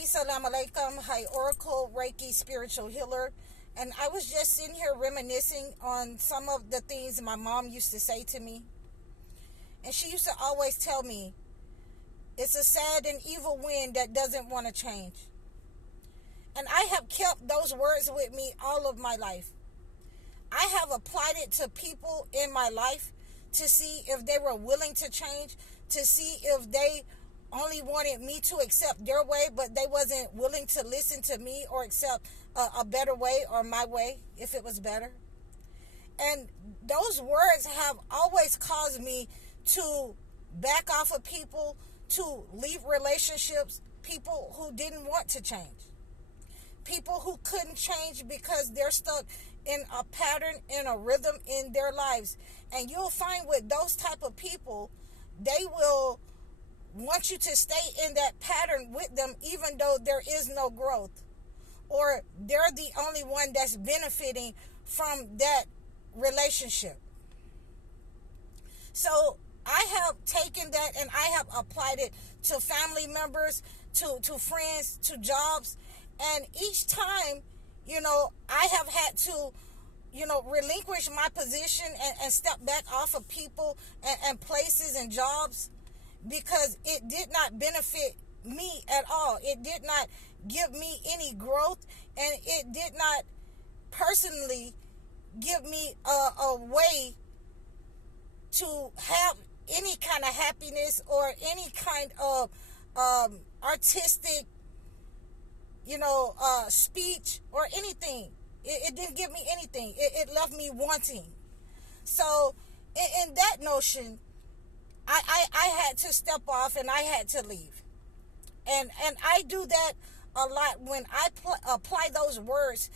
Hi, salam alaikum. Hi, Oracle, Reiki, spiritual healer. And I was just sitting here reminiscing on some of the things my mom used to say to me. And she used to always tell me, it's a sad and evil wind that doesn't want to change. And I have kept those words with me all of my life. I have applied it to people in my life to see if they were willing to change, to see if they only wanted me to accept their way, but they wasn't willing to listen to me or accept a better way or my way if it was better. And those words have always caused me to back off of people, to leave relationships, people who didn't want to change, people who couldn't change because they're stuck in a pattern, in a rhythm in their lives. And you'll find with those type of people, they will want you to stay in that pattern with them even though there is no growth, or they're the only one that's benefiting from that relationship. So I have taken that and I have applied it to family members, to friends, to jobs. And each time, I have had to, relinquish my position and step back off of people and places and jobs, because it did not benefit me at all. It did not give me any growth, and it did not personally give me a way to have any kind of happiness or any kind of artistic, speech or anything. It didn't give me anything. It left me wanting. So in that notion, I had to step off and I had to leave. And I do that a lot when I apply those words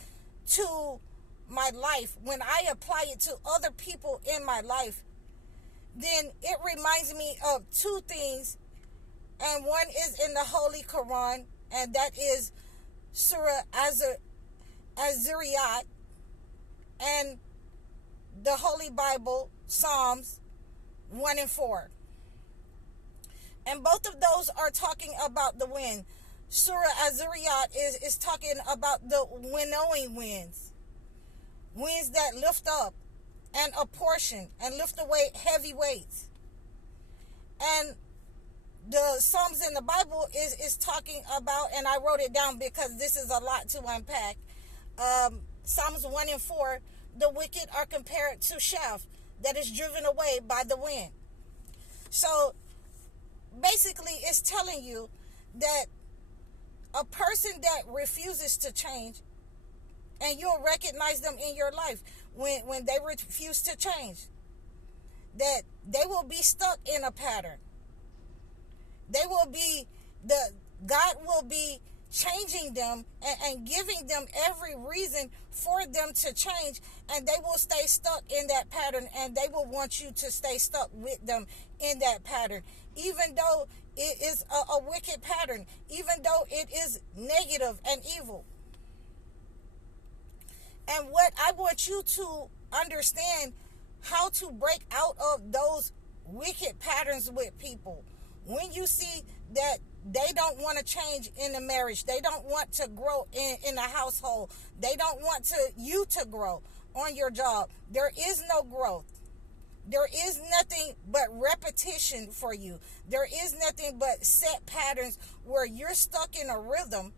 to my life. When I apply it to other people in my life, then it reminds me of two things. And one is in the Holy Quran, and that is Surah Az-Zariyat, and the Holy Bible, Psalms 1 and 4. And both of those are talking about the wind. Surah Az-Zariyat is talking about the winnowing winds. Winds that lift up and apportion and lift away heavy weights. And the Psalms in the Bible is talking about, and I wrote it down because this is a lot to unpack. Psalms 1 and 4, the wicked are compared to chaff that is driven away by the wind. So basically it's telling you that a person that refuses to change, and you'll recognize them in your life when they refuse to change, that they will be stuck in a pattern. God will be changing them and giving them every reason for them to change, and they will stay stuck in that pattern, and they will want you to stay stuck with them in that pattern, even though it is a wicked pattern, even though it is negative and evil. And what I want you to understand, how to break out of those wicked patterns with people. When you see that they don't want to change in a marriage, they don't want to grow in a household, they don't want you to grow on your job, there is no growth. There is nothing but repetition for you. There is nothing but set patterns where you're stuck in a rhythm,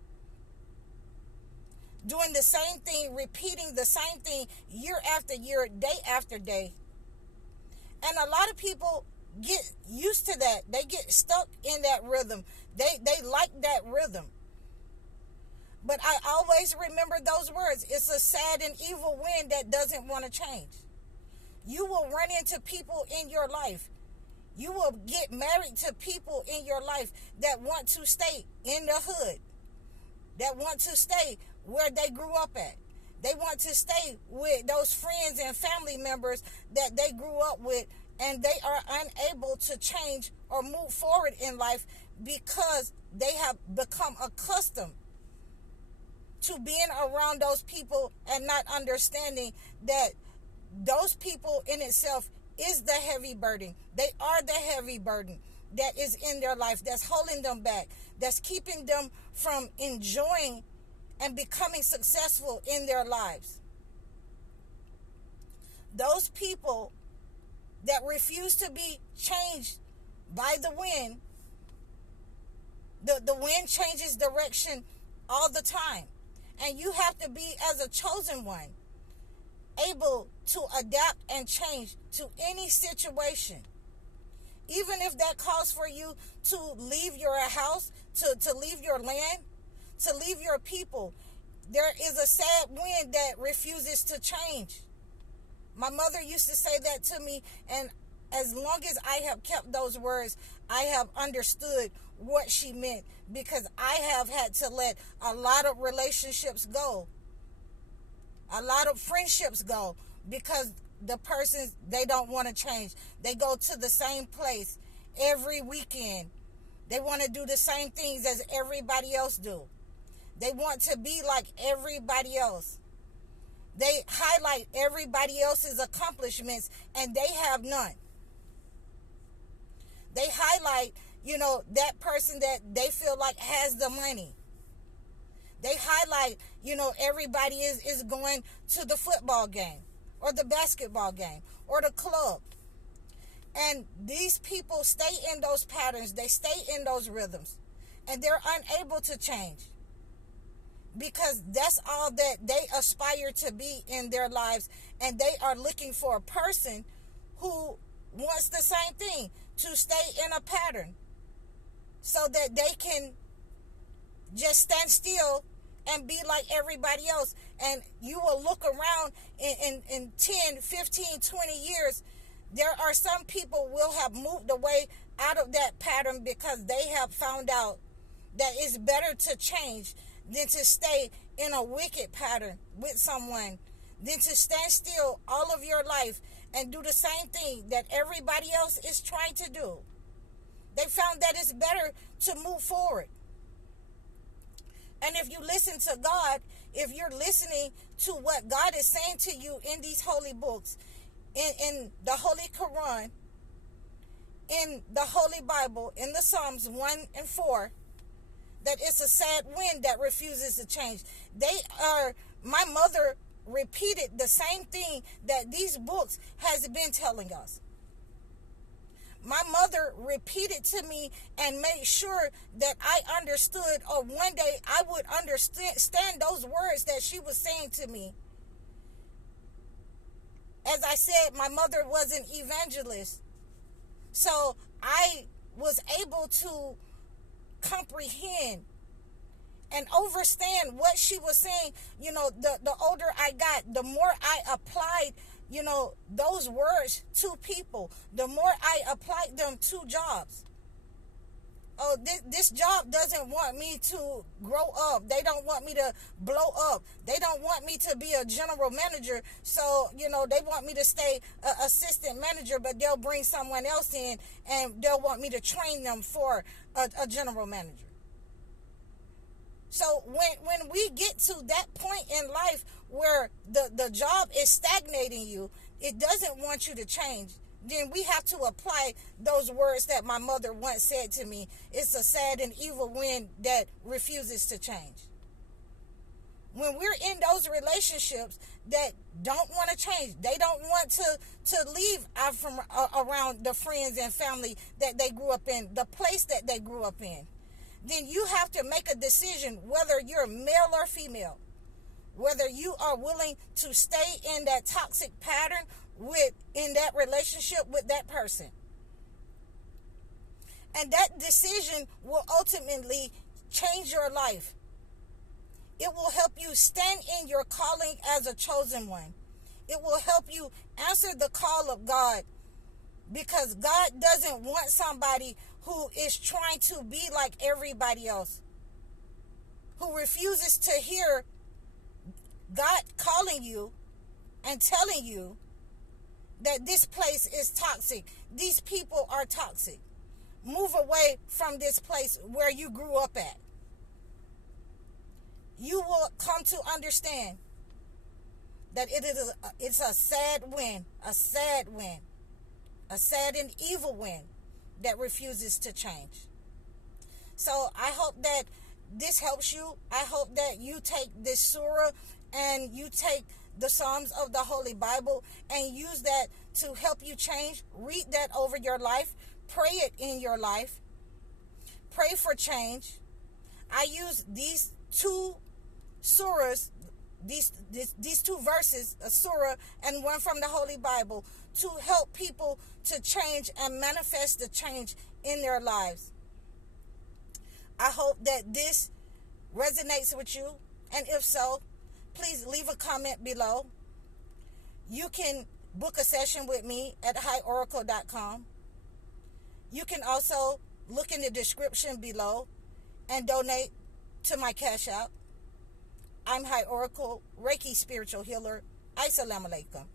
doing the same thing, repeating the same thing year after year, day after day. And a lot of people get used to that. They get stuck in that rhythm. They like that rhythm. But I always remember those words. It's a sad and evil wind that doesn't want to change. You will run into people in your life. You will get married to people in your life that want to stay in the hood, that want to stay where they grew up at. They want to stay with those friends and family members that they grew up with, and they are unable to change or move forward in life because they have become accustomed to being around those people and not understanding that those people in itself is the heavy burden. They are the heavy burden that is in their life, that's holding them back, that's keeping them from enjoying and becoming successful in their lives. Those people that refuse to be changed by the wind, the wind changes direction all the time. And you have to be, as a chosen one, able to adapt and change to any situation. Even if that calls for you to leave your house, to leave your land, to leave your people. There is a sad wind that refuses to change. My mother used to say that to me, and as long as I have kept those words, I have understood what she meant, because I have had to let a lot of relationships go, a lot of friendships go, because the persons, they don't want to change. They go to the same place every weekend. They want to do the same things as everybody else do. They want to be like everybody else. They highlight everybody else's accomplishments and they have none. They highlight, that person that they feel like has the money. They highlight, everybody is going to the football game or the basketball game or the club. And these people stay in those patterns. They stay in those rhythms. And they're unable to change, because that's all that they aspire to be in their lives. And they are looking for a person who wants the same thing, to stay in a pattern so that they can just stand still and be like everybody else. And you will look around in 10, 15, 20 years, there are some people will have moved away out of that pattern, because they have found out that it's better to change than to stay in a wicked pattern with someone, than to stand still all of your life and do the same thing that everybody else is trying to do. They found that it's better to move forward. And if you listen to God, if you're listening to what God is saying to you in these holy books, in the Holy Quran, in the Holy Bible, in the Psalms 1 and 4, that it's a sad wind that refuses to change. My mother repeated the same thing that these books has been telling us. My mother repeated to me and made sure that I understood, or one day I would understand those words that she was saying to me. As I said, my mother was an evangelist. So I was able to comprehend and understand what she was saying. The older I got, the more I applied, those words to people, the more I applied them to jobs. Oh, this job doesn't want me to grow up. They don't want me to blow up. They don't want me to be a general manager. So, they want me to stay an assistant manager, but they'll bring someone else in and they'll want me to train them for a general manager. So when we get to that point in life where the job is stagnating you, it doesn't want you to change, then we have to apply those words that my mother once said to me. It's a sad and evil wind that refuses to change. When we're in those relationships that don't want to change, they don't want to leave out from around the friends and family that they grew up in, the place that they grew up in, then you have to make a decision whether you're male or female, whether you are willing to stay in that toxic pattern in that relationship with that person. And that decision will ultimately change your life. It will help you stand in your calling as a chosen one. It will help you answer the call of God, because God doesn't want somebody who is trying to be like everybody else, who refuses to hear God calling you and telling you that this place is toxic. These people are toxic. Move away from this place where you grew up at. You will come to understand that it's a sad wind, a sad and evil wind that refuses to change. So I hope that this helps you. I hope that you take this surah and you take the Psalms of the Holy Bible and use that to help you change. Read that over your life. Pray it in your life. Pray for change. I use these two surahs, these two verses, a surah and one from the Holy Bible, to help people to change and manifest the change in their lives. I hope that this resonates with you, and if so, please leave a comment below. You can book a session with me at highoracle.com. You can also look in the description below and donate to my Cash App. I'm High Oracle, Reiki Spiritual Healer. Assalamu alaikum.